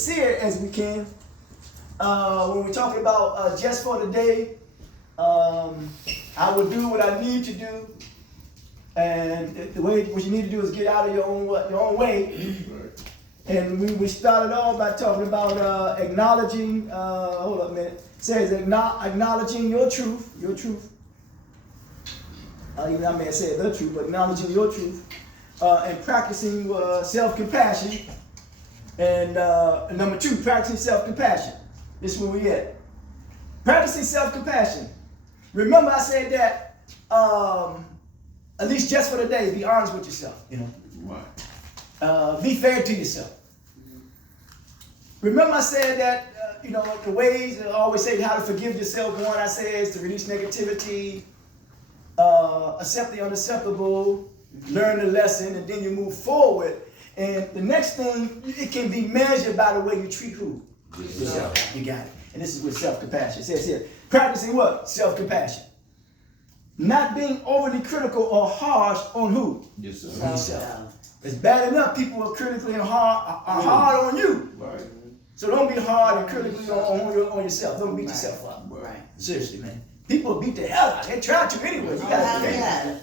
sincere as we can. When we're talking about just for today, I will do what I need to do, and the way what you need to do is get out of your own way. And we started off by talking about acknowledging. Hold up a minute. It says acknowledging your truth. Even I may have said the truth, but acknowledging your truth, and practicing self-compassion. And number 2, practicing self-compassion. This is where we at. Practicing self-compassion. Remember, I said that at least just for the day, be honest with yourself. Right. Be fair to yourself. Remember, I said that the ways I always say how to forgive yourself. One, I say is to release negativity, accept the unacceptable, learn the lesson, and then you move forward. And the next thing, it can be measured by the way you treat who? Yourself. You got it. And this is with self-compassion. It says here, practicing what? Self-compassion. Not being overly critical or harsh on who? Yourself. It's bad enough people are critically and hard on you. Right. So don't be hard and critically on yourself. Don't beat yourself up. Right. Seriously, man. People beat the hell out of you. They try to anyway. You gotta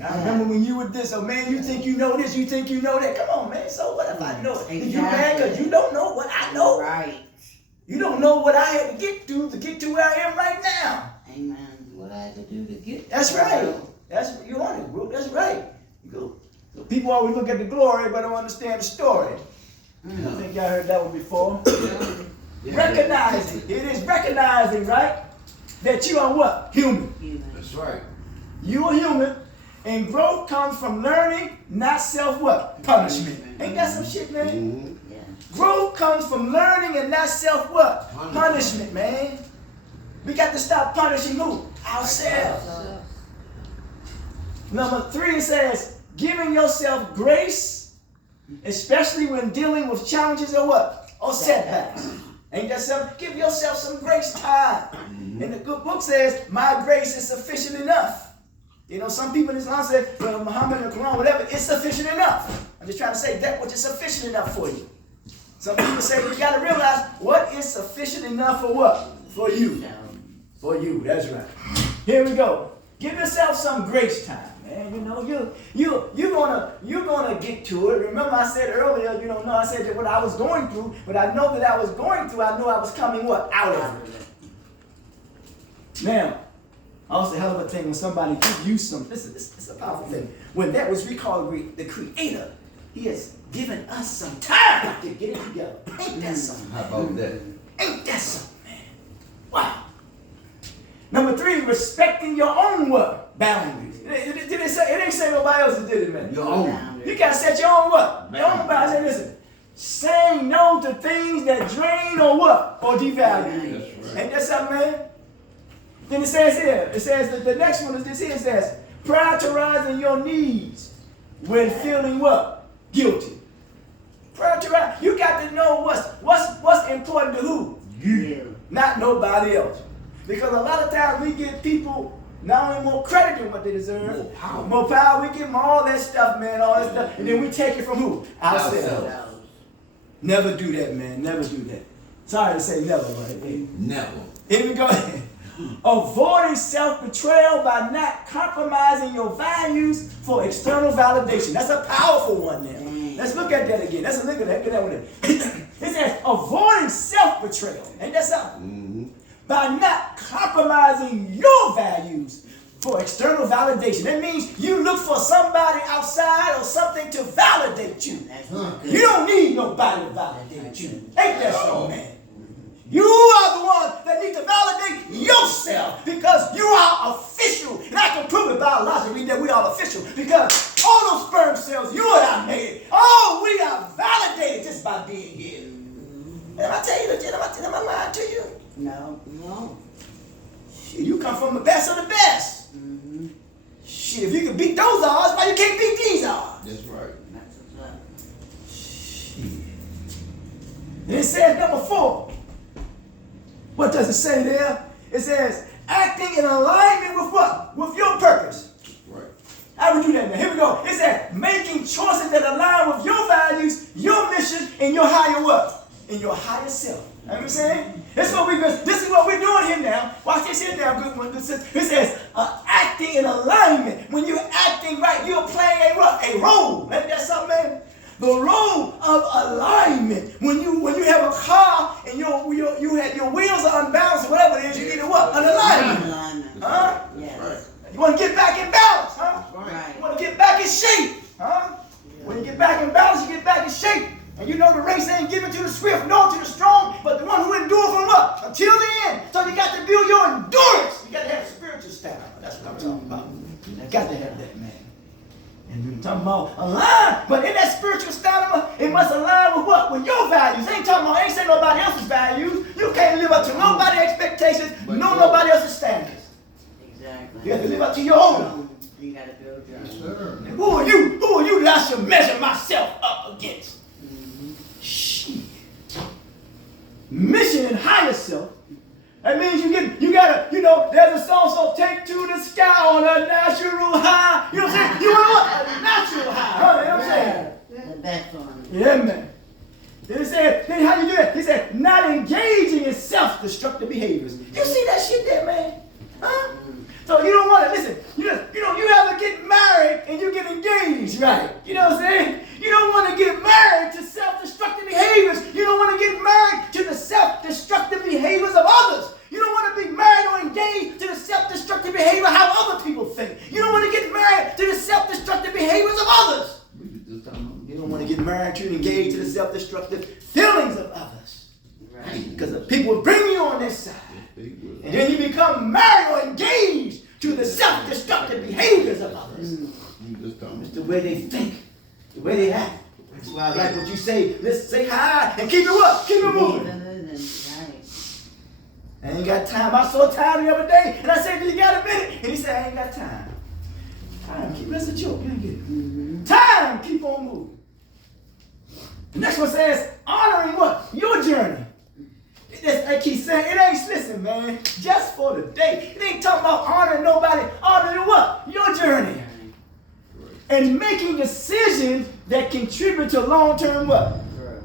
I remember when you were this, man, you think you know this, you think you know that. Come on, man. So what if I know it? Exactly. You mad because you don't know what I know. Right. You don't know what I had to get to where I am right now. Amen. What I had to do to get there. That's right. That's you on it, bro. That's right. You go. So people always look at the glory, but don't understand the story. I think y'all heard that one before. Recognizing. It is recognizing, right? That you are what? Human. That's right. You are human. And growth comes from learning, not self what? Punishment. Ain't that some shit, man? Mm-hmm. Yeah. Growth comes from learning and not self what? Punishment, man. We got to stop punishing who? Ourselves. Number 3 says, giving yourself grace, especially when dealing with challenges or what? Or setbacks. Ain't that something? Give yourself some grace time. Mm-hmm. And the good book says, my grace is sufficient enough. Some people in Islam say, well, Muhammad and the Quran, whatever, it's sufficient enough. I'm just trying to say that which is sufficient enough for you. Some people say, you got to realize what is sufficient enough for what? For you. For you, that's right. Here we go. Give yourself some grace time, man. You're gonna get to it. Remember I said earlier, I said that what I was going through, but I know that I was going through, I know I was coming what? Out of it. Now, also, a hell of a thing when somebody gives you something. This is a powerful thing. When that was, we call the Creator. He has given us some time to get it together. Ain't that something? How about that? Ain't that something, man? Wow. Number 3, respecting your own what? Boundaries. It ain't say nobody else did it, man. Your own. You gotta set your own what? Your own boundaries. Listen. Saying no to things that drain or what? Or devalue you. Right. Ain't that something, man? Then it says here, that the next one is this here, it says, prioritizing your needs when feeling what? Guilty. Prioritize. You got to know what's important to who? You. Not nobody else. Because a lot of times we give people not only more credit than what they deserve, more power. We give them all that stuff, man, all that stuff, and then we take it from who? Ourselves. Never do that, man. Never do that. Sorry to say never, but never. Here we go. Avoiding self-betrayal by not compromising your values for external validation. That's a powerful one there. Let's look at that again. Let's look at that one. It says avoiding self-betrayal. Ain't that something? By not compromising your values for external validation. That means you look for somebody outside or something to validate you. You don't need nobody to validate you. Ain't that so, man? You are the one that need to validate yourself because you are official. And I can prove it biologically that we are official because all those sperm cells, you and I made it. Oh, we are validated just by being here. And I tell you legit, am I lying to you? No. Shit, you come from the best of the best. Mm-hmm. Shit, if you can beat those odds, why you can't beat these odds? That's right. Shit. And it says number 4. What does it say there? It says, acting in alignment with what? With your purpose. Right. How would you do that now? Here we go. It says, making choices that align with your values, your mission, and your higher what? In your higher self. You know what I'm saying? This is what we're doing here now. Watch this here now, good one. It says, acting in alignment. When you're acting right, you're playing a role. Ain't that something, man? The role of alignment. When you have a car and your wheels are unbalanced or whatever it is, you need a what? An alignment. Huh? Yes. Right. You want to get back in balance, huh? Right. You want to get back in shape, huh? When you get back in balance, you get back in shape. And you know the race ain't given to the swift, nor to the strong, but the one who endures from what? Until the end. So you got to build your endurance. You got to have spiritual stamina. That's what I'm talking about. You got to have that, man. And we're talking about align. But in that spiritual stamina, it must align with what? With your values. Ain't saying nobody else's values. You can't live up to nobody's expectations, nobody else's standards. Exactly. You have to live up to your own. You got to build your own. Yes, sir. And who are you? Who are you that I should measure myself up against? Shit. Mission and higher self. That means you gotta, there's a song, so take to the sky on a natural high. You know what I'm saying? You want what? A natural high. Huh? You know what I'm saying? The back on it. Yeah, man. Then how you do that? He said, not engaging in self-destructive behaviors. You see that shit there, man? Huh? So you don't want to listen. You ever get married and you get engaged, right? You know what I'm saying? You don't want to get married to self-destructive behaviors. You don't want to get married to the self-destructive behaviors of others. You don't want to be married or engaged to the self-destructive behavior how other people think. You don't want to get married to the self-destructive behaviors of others. You don't want to get married to and engaged to the self-destructive feelings of others. Right. Because the people will bring you on their side. And then you become married or engaged to the self-destructive behaviors of others. It's the way they think, the way they act. That's why I like what you say. Let's say hi and keep it what? Keep it moving. I ain't got time. I saw time the other day, and I said, "You got a minute?" And he said, "I ain't got time." That's a joke. You ain't get it. Time, keep on moving. The next one says, honoring what? Your journey. I keep saying, it ain't, listen, man, just for the day. It ain't talking about honoring nobody. Honoring what? Your journey. And making decisions that contribute to long-term what?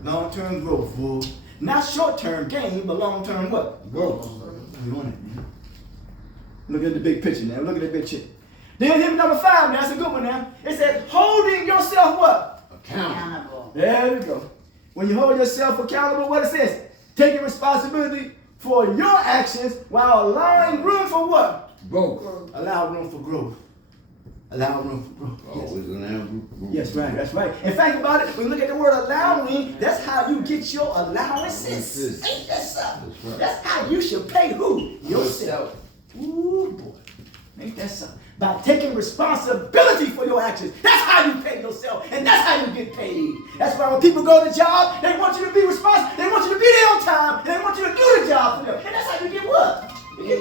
Long-term growth, fool. Not short-term gain, but long-term what? Growth. You want it, man. Look at the big picture now. Look at the big picture. Then him number 5, now, that's a good one now. It says, holding yourself what? Accountable. There we go. When you hold yourself accountable, what it says? Taking responsibility for your actions while allowing room for what? Growth. Allow room for growth. Allow room for growth. Always allow room for growth. Yes, right, that's right. In fact, about it, when you look at the word allowing, that's how you get your allowances. Ain't that something? That's right. That's how you should pay who? Yourself. Ooh, boy. Ain't that something? By taking responsibility for your actions. That's how you pay yourself, and that's how you get paid. That's why when people go to job, they want you to be responsible